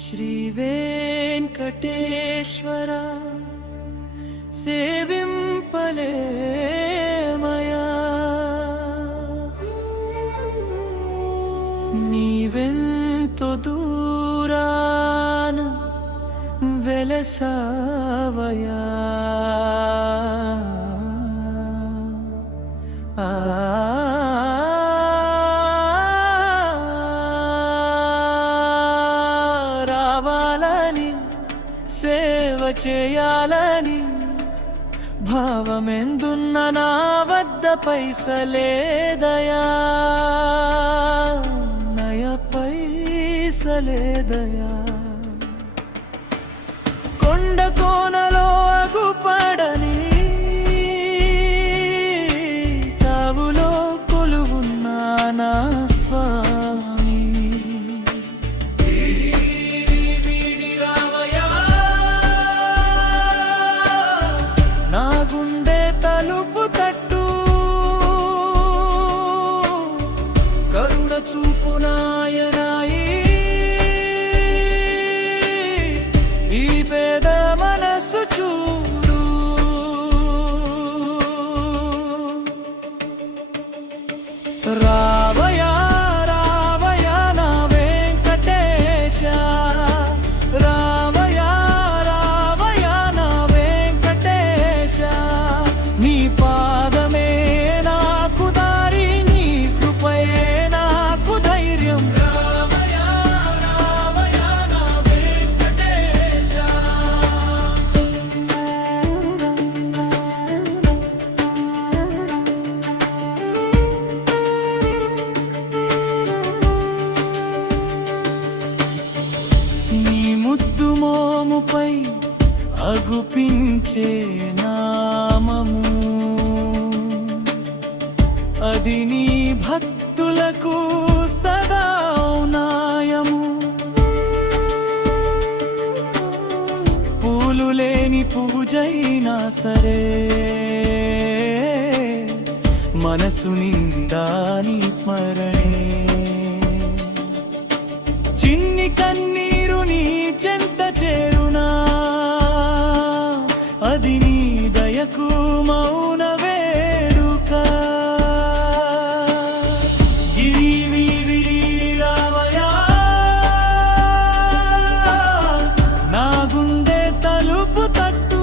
శ్రీ వెంకటేశ్వర సేవింపలేమయా నీవెంతో దూరాన వెలసావయా రావాలని సేవ చేయాలని భావమెందున్న నా వద్ద పైసలేదయా నయ పైసలేదయా కొండ కోనలో అగుపడని తావులో కొలువున్నా నా స్వామి నా గుండె తలుపు తట్టు కరుణ చూపు నాయనాయి ఈ పేద మనసు చూడు రావయా రావయా నా వెంకటేశ రావయా రావయా నా వెంకటేశ నీ పాదమే నాకు దారి నీ కృపయే నాకు ధైర్యం రావయా రావయా నా వెంకటేశ నీ ముద్దు మోముపై అగుపించే నామము అది నీ భక్తులకు సదా న్యాయము పూలు లేని పూజైనా సరే మనసు నిండా నీ స్మరణే చిన్ని కన్నీరు నీ చెంత చేరునా అది నీ దయకు మౌన వేడుక గిరి విరి రావయా నా గుండె తలుపు తట్టు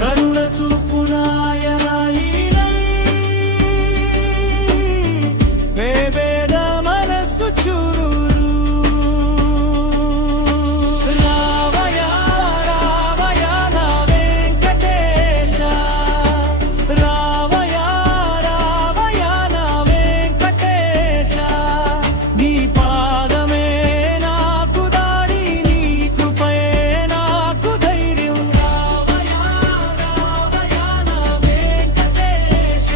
కరుణ చూపు నాయనాయి వేవేద మనసు చూరు రావయా రావయా నా వెంకటేశ రావయా రావయా నా వెంకటేశ నీ పాదమే నాకు దారి నీ కృపయే నాకు ధైర్యం రావయా రావయా నా వెంకటేశ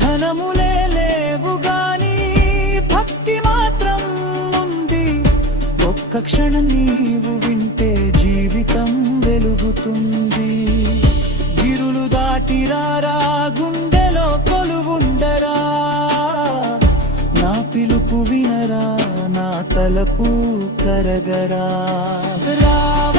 ధనములే లేవు గాని భక్తి మాత్రం ఉంది ఒక్క క్షణం నీవు వింటే జీవితం వెలుగుతుంది గిరులు దాటిరారా గుండెలో కొలువుండరా నా పిలుపు వినరా నా తలపు కరగరా రావ